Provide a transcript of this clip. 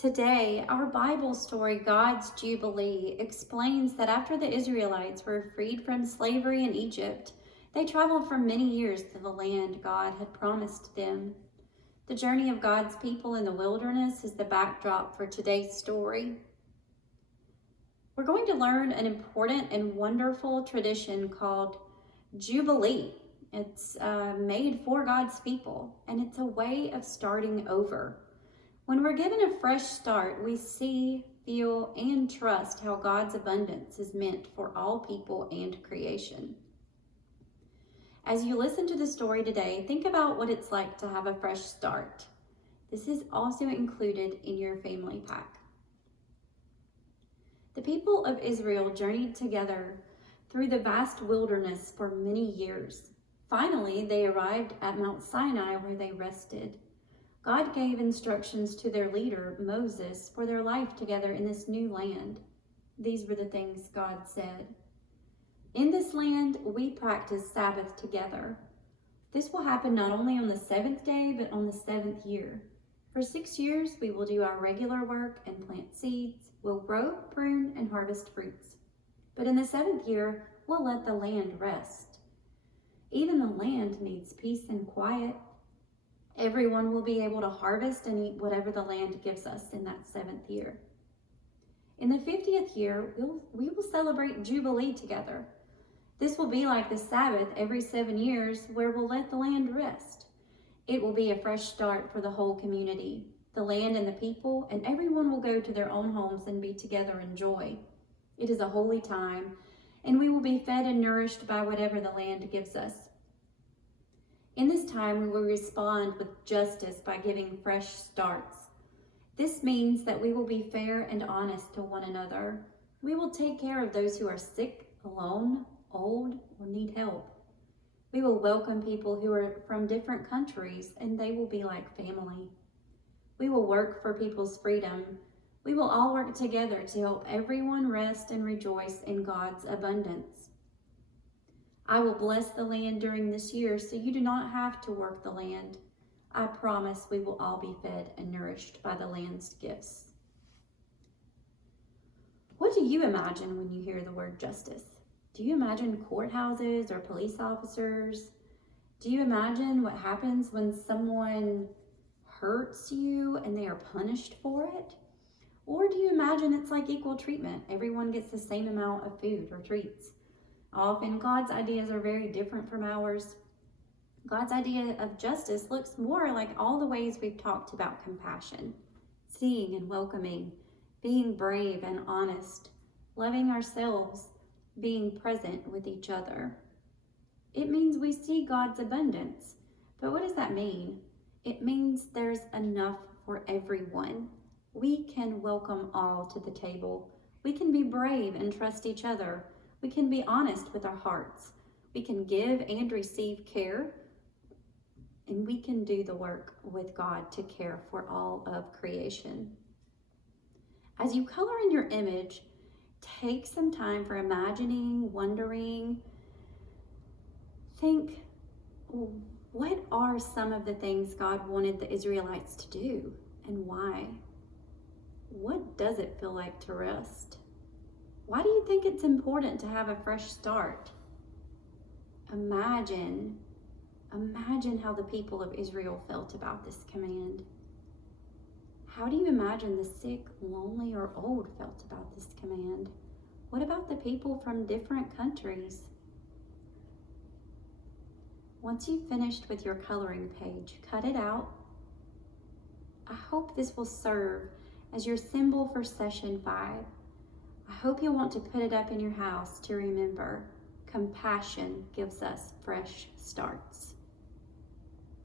Today, our Bible story, God's Jubilee, explains that after the Israelites were freed from slavery in Egypt, they traveled for many years to the land God had promised them. The journey of God's people in the wilderness is the backdrop for today's story. We're going to learn an important and wonderful tradition called Jubilee. It's made for God's people, and it's a way of starting over. When we're given a fresh start, we see, feel, and trust how God's abundance is meant for all people and creation. As you listen to the story today, think about what it's like to have a fresh start. This is also included in your family pack. The people of Israel journeyed together through the vast wilderness for many years. Finally, they arrived at Mount Sinai where they rested. God gave instructions to their leader, Moses, for their life together in this new land. These were the things God said. In this land, we practice Sabbath together. This will happen not only on the seventh day, but on the seventh year. For 6 years, we will do our regular work and plant seeds. We'll grow, prune, and harvest fruits. But in the seventh year, we'll let the land rest. Even the land needs peace and quiet. Everyone will be able to harvest and eat whatever the land gives us in that seventh year. In the 50th year, we will celebrate Jubilee together. This will be like the Sabbath every 7 years where we'll let the land rest. It will be a fresh start for the whole community, the land and the people, and everyone will go to their own homes and be together in joy. It is a holy time, and we will be fed and nourished by whatever the land gives us. In this time, we will respond with justice by giving fresh starts. This means that we will be fair and honest to one another. We will take care of those who are sick, alone, old, or need help. We will welcome people who are from different countries, and they will be like family. We will work for people's freedom. We will all work together to help everyone rest and rejoice in God's abundance. I will bless the land during this year so you do not have to work the land. I promise we will all be fed and nourished by the land's gifts. What do you imagine when you hear the word justice? Do you imagine courthouses or police officers? Do you imagine what happens when someone hurts you and they are punished for it? Or do you imagine it's like equal treatment? Everyone gets the same amount of food or treats. Often God's ideas are very different from ours. God's idea of justice looks more like all the ways we've talked about compassion, seeing and welcoming, being brave and honest, loving ourselves, being present with each other. It means we see God's abundance. But what does that mean? It means there's enough for everyone. We can welcome all to the table. We can be brave and trust each other. We can be honest with our hearts. We can give and receive care. And we can do the work with God to care for all of creation. As you color in your image, take some time for imagining, wondering. Think, what are some of the things God wanted the Israelites to do and why? What does it feel like to rest? Why do you think it's important to have a fresh start? Imagine how the people of Israel felt about this command. How do you imagine the sick, lonely, or old felt about this command? What about the people from different countries? Once you've finished with your coloring page, cut it out. I hope this will serve as your symbol for session 5. I hope you'll want to put it up in your house to remember compassion gives us fresh starts.